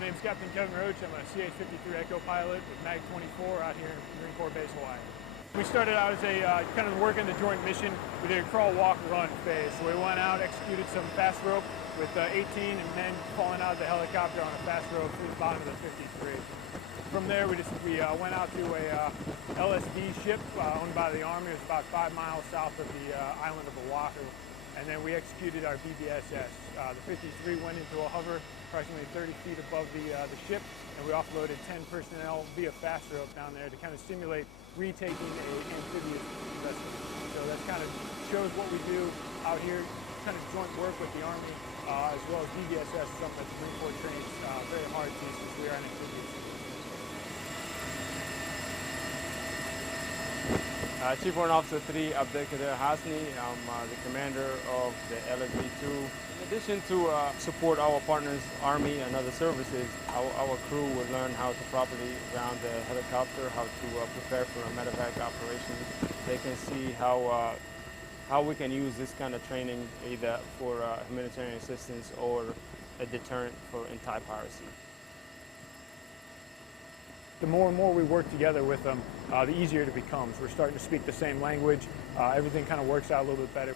My name is Captain Kevin Roach. I'm a CH-53 Echo pilot with MAG 24 out here in Marine Corps Base, Hawaii. We started out as a kind of working the joint mission. We did a crawl, walk, run phase. So we went out, executed some fast rope with 18 and men falling out of the helicopter on a fast rope through the bottom of the 53. From there, we went out to a LSD ship owned by the Army. It was about 5 miles south of the island of Oahu. And then we executed our BBSS. The 53 went into a hover approximately 30 feet above the ship, and we offloaded 10 personnel via fast rope down there to kind of simulate retaking an amphibious vessel. So that kind of shows what we do out here, kind of joint work with the Army, as well as BBSS, something that the Marine Corps trains very hard to since we are an amphibious. Chief Warrant Officer 3 Abdelkader Hasni. I'm the commander of the LSV-2. In addition to support our partners, Army and other services, our crew will learn how to properly ground the helicopter, how to prepare for a medevac operation. They can see how we can use this kind of training either for humanitarian assistance or a deterrent for anti-piracy. The more and more we work together with them, the easier it becomes. We're starting to speak the same language. Everything kind of works out a little bit better.